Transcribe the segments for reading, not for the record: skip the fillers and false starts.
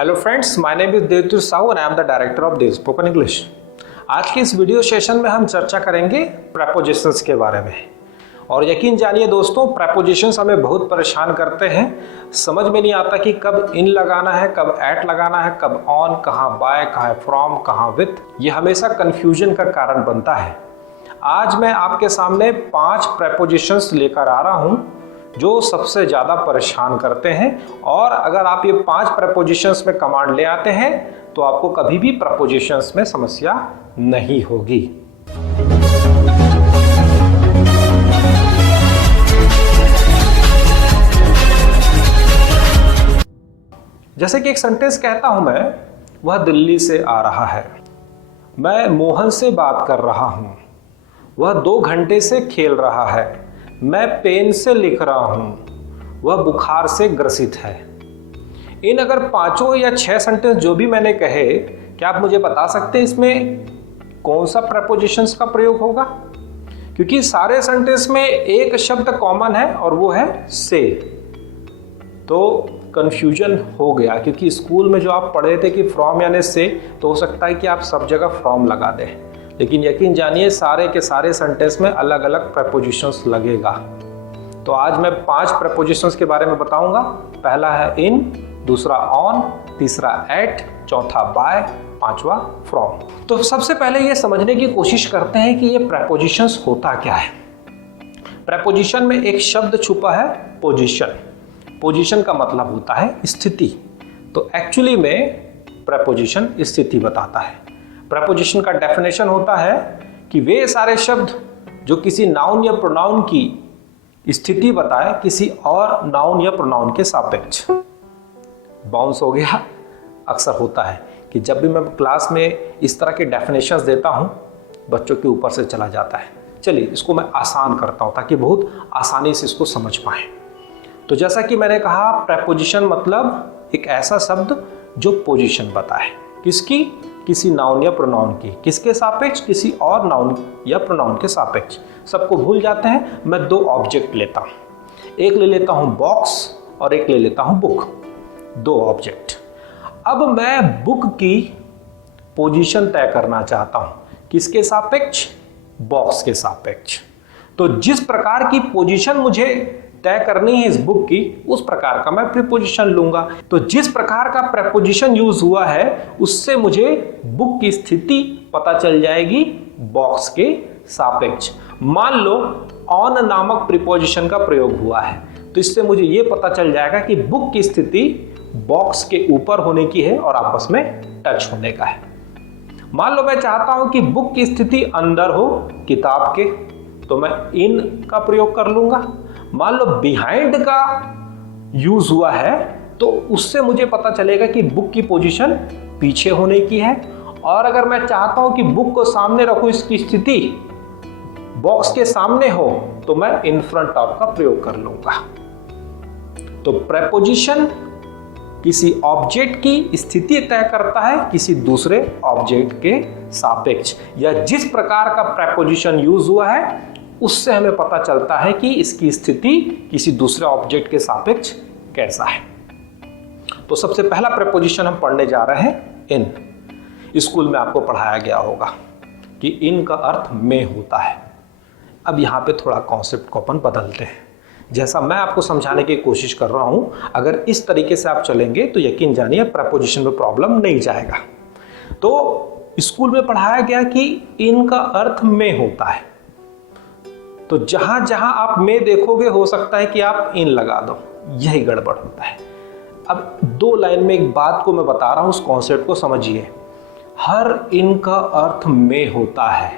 Hello friends, my name is Devdoot Sahu and I am the director of the spoken English. आज के इस video session में हम चर्चा करेंगे प्रेपोजिशंस के बारे में। और यकीन जानिए दोस्तों, प्रेपोजिशंस हमें बहुत परेशान करते हैं। समझ में नहीं आता कि कब इन लगाना है, कब एट लगाना है, कब ऑन, कहाँ बाय, कहाँ फ्रॉम, कहाँ विथ। ये हमेशा कन्फ्यूजन का कारण बनता है। आज मैं आपके सामने 5 प्रेपोजिशंस लेकर आ रहा हूँ जो सबसे ज़्यादा परेशान करते हैं। और अगर आप ये 5 प्रेपोजिशंस में कमांड ले आते हैं तो आपको कभी भी प्रेपोजिशंस में समस्या नहीं होगी। जैसे कि एक सेंटेंस कहता हूं मैं, वह दिल्ली से आ रहा है। मैं मोहन से बात कर रहा हूं। वह 2 घंटे से खेल रहा है। मैं पेन से लिख रहा हूं। वह बुखार से ग्रसित है। इन अगर 5 या 6 सेंटेंस जो भी मैंने कहे, क्या आप मुझे बता सकते हैं इसमें कौन सा प्रेपोजिशंस का प्रयोग होगा? क्योंकि सारे सेंटेंस में एक शब्द कॉमन है और वो है से। तो कंफ्यूजन हो गया, क्योंकि स्कूल में जो आप पढ़े थे कि फ्रॉम यानी से, तो हो सकता है कि आप सब जगह फ्रॉम लगा दें। लेकिन यकीन जानिए सारे के सारे सेंटेंस में अलग अलग प्रेपोजिशंस लगेगा। तो आज मैं 5 प्रेपोजिशंस के बारे में बताऊंगा। पहला है इन, दूसरा ऑन, तीसरा एट, चौथा बाय, 5वां फ्रॉम। तो सबसे पहले ये समझने की कोशिश करते हैं कि ये प्रेपोजिशंस होता क्या है। प्रेपोजिशन में एक शब्द छुपा है, पोजीशन। पोजीशन का मतलब होता है स्थिति। तो एक्चुअली में प्रेपोजिशन स्थिति बताता है। प्रेपोजिशन का डेफिनेशन होता है कि वे सारे शब्द जो किसी नाउन या प्रोनाउन की स्थिति बताए किसी और नाउन या प्रोनाउन के सापेक्ष। बाउंस हो गया। अक्सर होता है कि जब भी मैं क्लास में इस तरह के डेफिनेशंस देता हूं, बच्चों के ऊपर से चला जाता है। चलिए इसको मैं आसान करता हूं ताकि बहुत आसानी से इसको समझ पाएं। तो जैसा कि मैंने कहा, प्रेपोजिशन मतलब एक ऐसा शब्द जो पोजीशन बताए किसकी, किसी नाउन या प्रोनाउन की। किसके सापेक्ष? किसी और नाउन या प्रोनाउन के सापेक्ष। सबको भूल जाते हैं। मैं 2 ऑब्जेक्ट लेता हूं, एक ले लेता हूं बॉक्स और एक ले लेता हूं बुक। 2 ऑब्जेक्ट। अब मैं बुक की पोजीशन तय करना चाहता हूं। किसके सापेक्ष? बॉक्स के सापेक्ष। तो जिस प्रकार की पोजीशन मुझे तय करनी है इस बुक की, उस प्रकार का मैं प्रीपोजिशन लूंगा। तो जिस प्रकार का प्रीपोजिशन यूज हुआ है उससे मुझे बुक की स्थिति पता चल जाएगी बॉक्स के सापेक्ष। मान लो ऑन नामक प्रीपोजिशन का प्रयोग हुआ है, तो इससे मुझे यह पता चल जाएगा कि बुक की स्थिति बॉक्स के ऊपर होने की है और आपस में टच होने का है। मान लो मैं चाहता हूं कि बुक की स्थिति अंदर हो किताब के, तो मैं इन का प्रयोग कर लूंगा। मान लो बिहाइंड का यूज हुआ है, तो उससे मुझे पता चलेगा कि बुक की पोजीशन पीछे होने की है। और अगर मैं चाहता हूं कि बुक को सामने रखूं, इसकी स्थिति बॉक्स के सामने हो, तो मैं इन फ्रंट ऑफ का प्रयोग कर लूंगा। तो प्रेपोजिशन किसी ऑब्जेक्ट की स्थिति तय करता है किसी दूसरे ऑब्जेक्ट के सापेक्ष, या जिस प्रकार का प्रेपोजिशन यूज हुआ है उससे हमें पता चलता है कि इसकी स्थिति किसी दूसरे ऑब्जेक्ट के सापेक्ष कैसा है। तो सबसे पहला प्रेपोजिशन हम पढ़ने जा रहे हैं इन। स्कूल में आपको पढ़ाया गया होगा कि इन का अर्थ में होता है। अब यहाँ पे थोड़ा कॉन्सेप्ट को अपन बदलते हैं। जैसा मैं आपको समझाने की कोशिश कर रहा हूँ, अगर इस तरीके से आप चलेंगे तो यकीन जानिए प्रेपोजिशन में प्रॉब्लम नहीं जाएगा। तो स्कूल में पढ़ाया गया कि इन का अर्थ में होता है। तो जहां जहां आप में देखोगे हो सकता है कि आप इन लगा दो, यही गड़बड़ होता है। अब 2 लाइन में एक बात को मैं बता रहा हूं, उस कॉन्सेप्ट को समझिए। हर इन का अर्थ में होता है,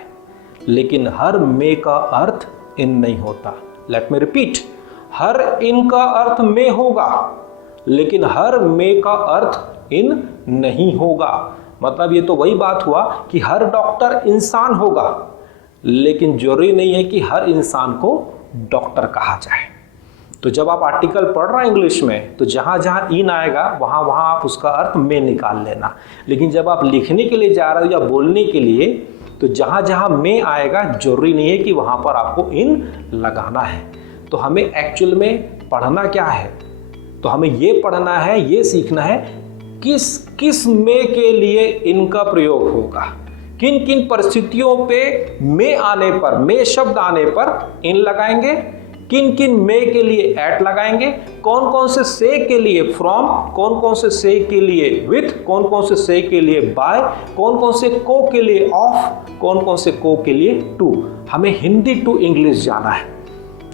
लेकिन हर में का अर्थ इन नहीं होता। लेट मी रिपीट, हर इन का अर्थ में होगा, लेकिन हर में का अर्थ इन नहीं होगा। मतलब ये तो वही बात हुआ कि हर डॉक्टर इंसान होगा, लेकिन जरूरी नहीं है कि हर इंसान को डॉक्टर कहा जाए। तो जब आप आर्टिकल पढ़ रहे हैं इंग्लिश में, तो जहां जहां इन आएगा वहां वहां आप उसका अर्थ में निकाल लेना। लेकिन जब आप लिखने के लिए जा रहे हो या बोलने के लिए, तो जहां जहां में आएगा जरूरी नहीं है कि वहां पर आपको इन लगाना है। तो हमें एक्चुअल में पढ़ना क्या है? तो हमें ये पढ़ना है, ये सीखना है किस किस में के लिए इनका प्रयोग होगा, किन किन परिस्थितियों पे में आने पर, में शब्द आने पर इन लगाएंगे, किन किन में के लिए एट लगाएंगे, कौन कौन से के लिए फ्रॉम, कौन कौन से के लिए विथ, कौन कौन से के लिए बाय, कौन कौन से को के लिए ऑफ, कौन कौन से को के लिए टू। हमें हिंदी टू इंग्लिश जाना है,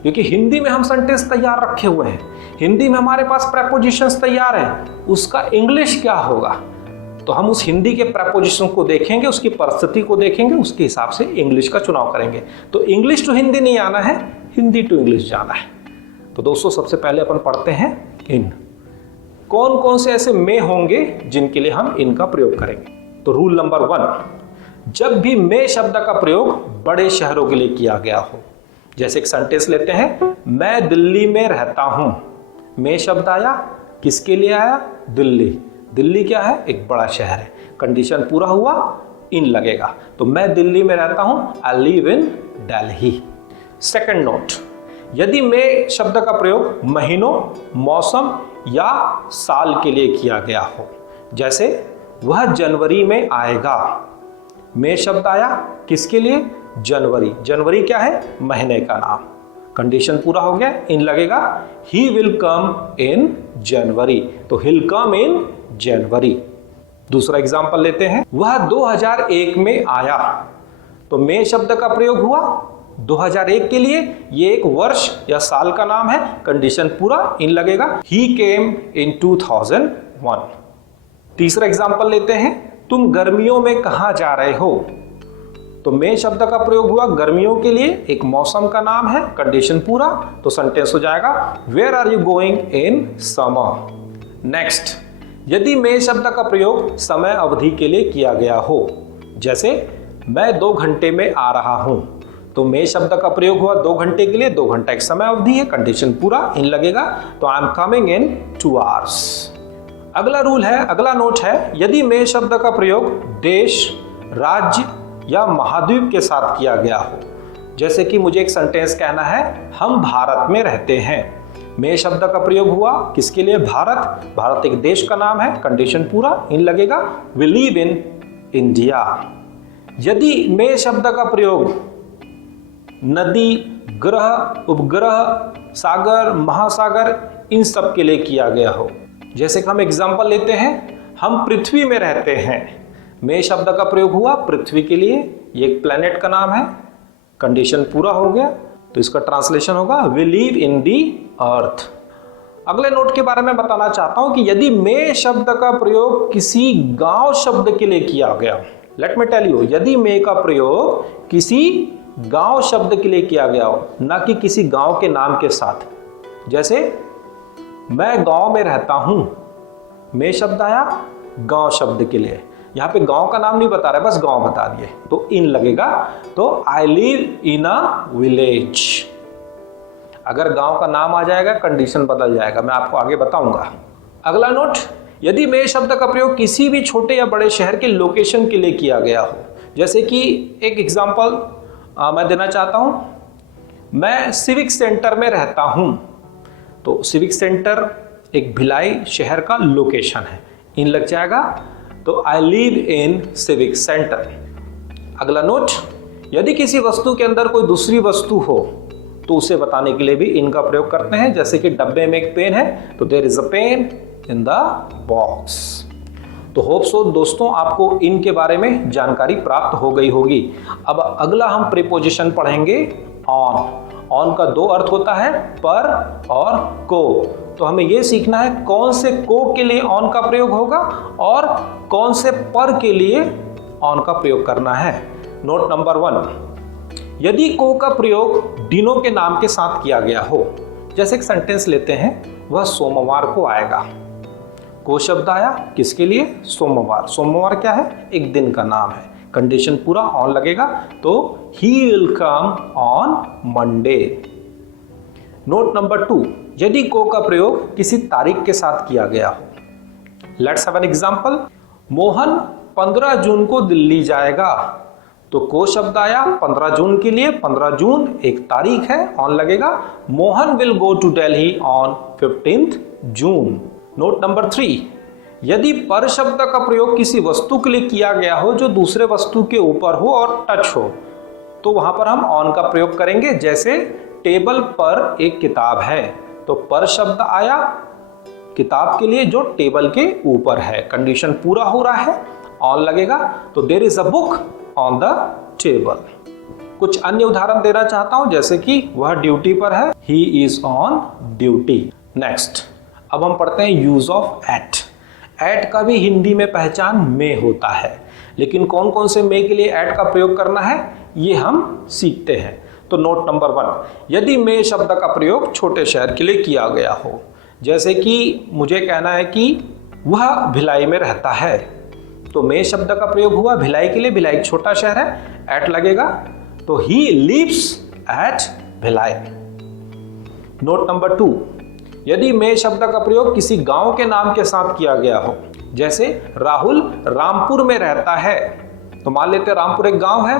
क्योंकि हिंदी में हम सेंटेंस तैयार रखे हुए हैं, हिंदी में हमारे पास प्रेपोजिशंस तैयार हैं, उसका इंग्लिश क्या होगा, तो हम उस हिंदी के प्रेपोजिशन को देखेंगे, उसकी परिस्थिति को देखेंगे, उसके हिसाब से इंग्लिश का चुनाव करेंगे। तो इंग्लिश टू हिंदी नहीं आना है, हिंदी टू इंग्लिश जाना है। तो दोस्तों सबसे पहले अपन पढ़ते हैं इन। कौन कौन से ऐसे में होंगे जिनके लिए हम इनका प्रयोग करेंगे। तो रूल नंबर 1, जब भी में शब्द का प्रयोग बड़े शहरों के लिए किया गया हो, जैसे एक सेंटेंस लेते हैं, मैं दिल्ली में रहता हूं, में शब्द आया, किसके लिए आया, दिल्ली। दिल्ली क्या है, एक बड़ा शहर है, कंडीशन पूरा हुआ, इन लगेगा। तो मैं दिल्ली में रहता हूं, I live in Delhi. Second note, यदि में शब्द का प्रयोग महीनों, मौसम या साल के लिए किया गया हो, जैसे वह जनवरी में आएगा, में शब्द आया, किसके लिए, जनवरी। जनवरी क्या है, महीने का नाम, कंडीशन पूरा हो गया, इन लगेगा। ही विल कम इन जनवरी, तो हिल कम इन जनवरी। दूसरा एग्जांपल लेते हैं, वह 2001 में आया, तो में शब्द का प्रयोग हुआ 2001 के लिए, ये एक वर्ष या साल का नाम है, कंडीशन पूरा, इन लगेगा। ही केम इन 2001। तीसरा एग्जांपल लेते हैं, तुम गर्मियों में कहां जा रहे हो, तो में शब्द का प्रयोग हुआ गर्मियों के लिए, एक मौसम का नाम है, कंडीशन पूरा, तो सेंटेंस हो जाएगा where are you going in summer. Next, यदि में शब्द का प्रयोग समय अवधि के लिए किया गया हो, जैसे मैं 2 घंटे में आ रहा हूं, तो में शब्द का प्रयोग हुआ 2 घंटे के लिए, 2 घंटा एक समय अवधि है, कंडीशन पूरा, इन लगेगा। तो I am coming in 2 hours. अगला रूल है, अगला नोट है, यदि में शब्द का प्रयोग देश, राज्य या महाद्वीप के साथ किया गया हो, जैसे कि मुझे एक सेंटेंस कहना है, हम भारत में रहते हैं, में शब्द का प्रयोग हुआ किसके लिए, भारत। भारत एक देश का नाम है, कंडीशन पूरा, इन लगेगा। We live in India. यदि में शब्द का प्रयोग नदी, ग्रह, उपग्रह, सागर, महासागर, इन सब के लिए किया गया हो, जैसे कि हम एग्जांपल लेते हैं, हम पृथ्वी में रहते हैं, में शब्द का प्रयोग हुआ पृथ्वी के लिए, ये एक प्लेनेट का नाम है, कंडीशन पूरा हो गया, तो इसका ट्रांसलेशन होगा वी लिव इन दी अर्थ। अगले नोट के बारे में बताना चाहता हूं कि यदि में शब्द का प्रयोग किसी गांव शब्द के लिए किया गया, लेट मी टेल यू, यदि में का प्रयोग किसी गांव शब्द के लिए किया गया हो, ना कि किसी गांव के नाम के साथ, जैसे मैं गांव में रहता हूं, में शब्द आया गांव शब्द के लिए, यहां पे गांव का नाम नहीं बता रहा है, बस गांव बता दिए, तो इन लगेगा। तो I live in a village. अगर गांव का नाम आ जाएगा, कंडीशन बदल जाएगा, मैं आपको आगे बताऊंगा। अगला नोट, यदि में शब्द का प्रयोग किसी भी छोटे या बड़े शहर के लोकेशन के लिए किया गया हो, जैसे कि एक एग्जांपल मैं देना चाहता हूं, मैं सिविक सेंटर में रहता हूं, तो सिविक सेंटर एक भिलाई शहर का लोकेशन है, इन लग जाएगा। तो I live in civic centre. अगला नोट, यदि किसी वस्तु के अंदर कोई दूसरी वस्तु हो, तो उसे बताने के लिए भी इनका प्रयोग करते हैं, जैसे कि डब्बे में एक पेन है, तो there is a pen in the box. तो होप सो दोस्तों आपको इनके बारे में जानकारी प्राप्त हो गई होगी। अब अगला हम प्रीपोजिशन पढ़ेंगे ऑन। ऑन का 2 अर्थ होता है, पर और को। तो हमें यह सीखना है कौन से को के लिए ऑन का प्रयोग होगा और कौन से पर के लिए ऑन का प्रयोग करना है। नोट नंबर 1, यदि को का प्रयोग दिनों के नाम के साथ किया गया हो, जैसे एक सेंटेंस लेते हैं, वह सोमवार को आएगा, को शब्द आया किसके लिए, सोमवार। सोमवार क्या है, एक दिन का नाम है, कंडीशन पूरा, ऑन लगेगा, तो he will come on Monday. Note number 2, यदि को का प्रयोग किसी तारीख के साथ किया गया हो, let's have an example, Mohan 15 जून को दिल्ली जाएगा, तो को शब्द आया 15 जून के लिए, 15 जून एक तारीख है, ऑन लगेगा। Mohan will go to Delhi on 15th June. Note number 3, यदि पर शब्द का प्रयोग किसी वस्तु के लिए किया गया हो जो दूसरे वस्तु के ऊपर हो और टच हो, तो वहां पर हम ऑन का प्रयोग करेंगे। जैसे टेबल पर एक किताब है, तो पर शब्द आया किताब के लिए जो टेबल के ऊपर है, कंडीशन पूरा हो रहा है, ऑन लगेगा। तो there is a book on the table. कुछ अन्य उदाहरण देना चाहता हूं, जैसे कि वह ड्यूटी पर है, he is on duty. Next, अब हम पढ़ते हैं यूज ऑफ एट। एट का भी हिंदी में पहचान में होता है, लेकिन कौन कौन से में के लिए एट का प्रयोग करना है ये हम सीखते हैं। तो नोट नंबर 1, यदि में शब्द का प्रयोग छोटे शहर के लिए किया गया हो, जैसे कि मुझे कहना है कि वह भिलाई में रहता है, तो में शब्द का प्रयोग हुआ भिलाई के लिए, भिलाई छोटा शहर है, एट लगेगा, तो he lives at Bhilai. Note number 2, यदि में शब्द का प्रयोग किसी गांव के नाम के साथ किया गया हो, जैसे राहुल रामपुर में रहता है, तो मान लेते हैं रामपुर एक गांव है,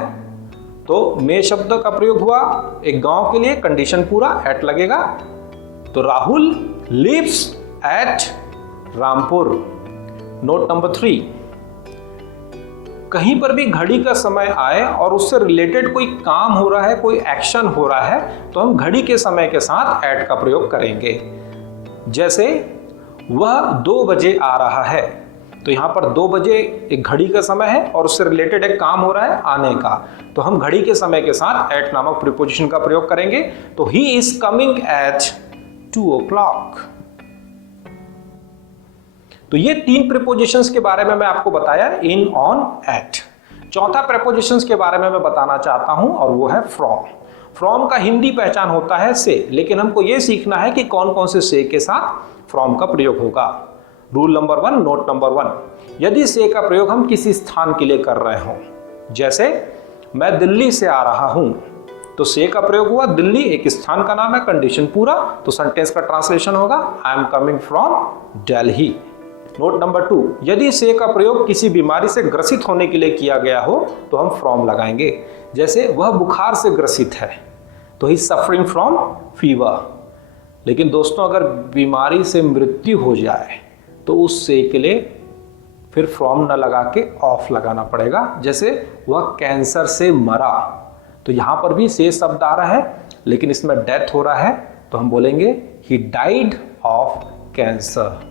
तो में शब्द का प्रयोग हुआ एक गांव के लिए, कंडीशन पूरा, एट लगेगा, तो Rahul lives at Rampur. Note number 3, कहीं पर भी घड़ी का समय आए और उससे रिलेटेड कोई काम हो रहा है, कोई एक्शन हो रहा है, तो हम घड़ी के समय के साथ एट का प्रयोग करेंगे। जैसे वह 2 बजे आ रहा है, तो यहां पर 2 बजे एक घड़ी का समय है और उससे रिलेटेड एक काम हो रहा है आने का, तो हम घड़ी के समय के साथ एट नामक प्रीपोजिशन का प्रयोग करेंगे। तो he is coming at 2 o'clock। तो ये 3 प्रीपोजिशंस के बारे में मैं आपको बताया, इन, ऑन, एट। चौथा प्रीपोजिशंस के बारे में मैं बताना चाहता हूं और वो है फ्रॉम। फ्रॉम का हिंदी पहचान होता है से, लेकिन हमको ये सीखना है कि कौन कौन से के साथ फ्रॉम का प्रयोग होगा। रूल नंबर 1, नोट नंबर 1, यदि से का प्रयोग हम किसी स्थान के लिए कर रहे हो, जैसे मैं दिल्ली से आ रहा हूं, तो से का प्रयोग हुआ, दिल्ली एक स्थान का नाम है, कंडीशन पूरा, तो सेंटेंस का ट्रांसलेशन होगा I am coming from Delhi. Note number 2, यदि से का प्रयोग किसी बीमारी से ग्रसित होने के लिए किया गया हो, तो हम फ्रॉम लगाएंगे। जैसे वह बुखार से ग्रसित है, तो ही सफरिंग फ्रॉम फीवर। लेकिन दोस्तों, अगर बीमारी से मृत्यु हो जाए तो उस से के लिए फिर फ्रॉम न लगा के ऑफ लगाना पड़ेगा। जैसे वह कैंसर से मरा, तो यहां पर भी से शब्द आ रहा है, लेकिन इसमें डेथ हो रहा है, तो हम बोलेंगे he died of cancer.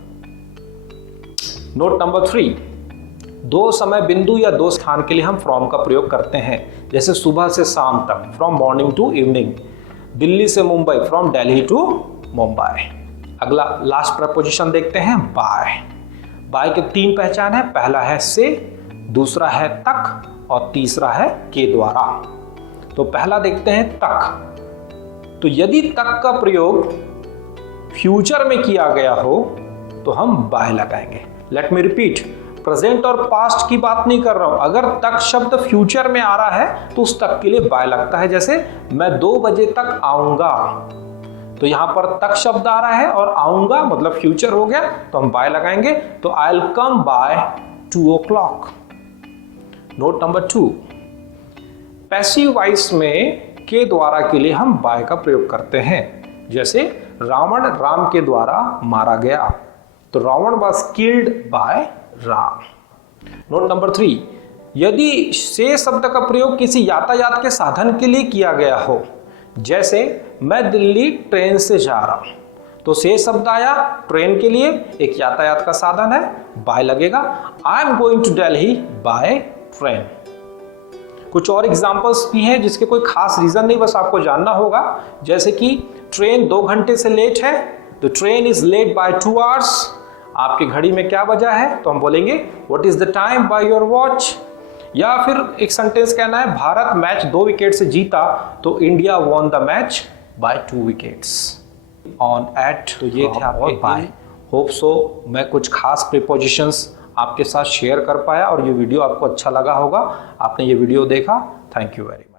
Note number 3, 2 समय बिंदु या 2 स्थान के लिए हम फ्रॉम का प्रयोग करते हैं, जैसे सुबह से शाम तक, from morning to evening, Delhi से मुंबई, फ्रॉम दिल्ली टू मुंबई। अगला लास्ट प्रपोजिशन देखते हैं, बाय। बाय के 3 पहचान है, पहला है से, दूसरा है तक और तीसरा है के द्वारा। तो पहला देखते हैं तक। तो यदि तक का प्रयोग फ्यूचर में किया गया हो, तो हम बाय लगाएंगे। लेट मी रिपीट, प्रेजेंट और पास्ट की बात नहीं कर रहा हूं, अगर तक शब्द फ्यूचर में आ रहा है तो उस तक के लिए बाय लगता है। जैसे मैं 2 बजे तक आऊंगा, तो यहां पर तक शब्द आ रहा है और आऊंगा मतलब फ्यूचर हो गया, तो हम बाय लगाएंगे, तो I will come by 2 o'clock। Note number 2, passive voice में के द्वारा के लिए हम बाय का प्रयोग करते हैं। जैसे रावण राम के द्वारा मारा गया, तो Ravan was killed by Ram. Note number 3, यदि से शब्द का प्रयोग किसी यातायात के साधन के लिए किया गया हो, जैसे मैं दिल्ली ट्रेन से जा रहा हूं, तो से शब्द आया ट्रेन के लिए, एक यातायात का साधन है, बाय लगेगा, I am going to Delhi by train. कुछ और एग्जांपल्स भी हैं जिसके कोई खास रीजन नहीं, बस आपको जानना होगा। जैसे कि ट्रेन 2 घंटे से लेट है, तो train is late by 2 hours। आपकी घड़ी में क्या बजा है, तो हम बोलेंगे what is the time by your watch. या फिर एक सेंटेंस कहना है भारत मैच 2 विकेट से जीता, तो India won the match by 2 wickets. On, at, तो ये थे आपके बाय। होप सो मैं कुछ खास प्रीपोजिशंस आपके साथ शेयर कर पाया और ये वीडियो आपको अच्छा लगा होगा। आपने ये वीडियो देखा, थैंक यू वेरी मच।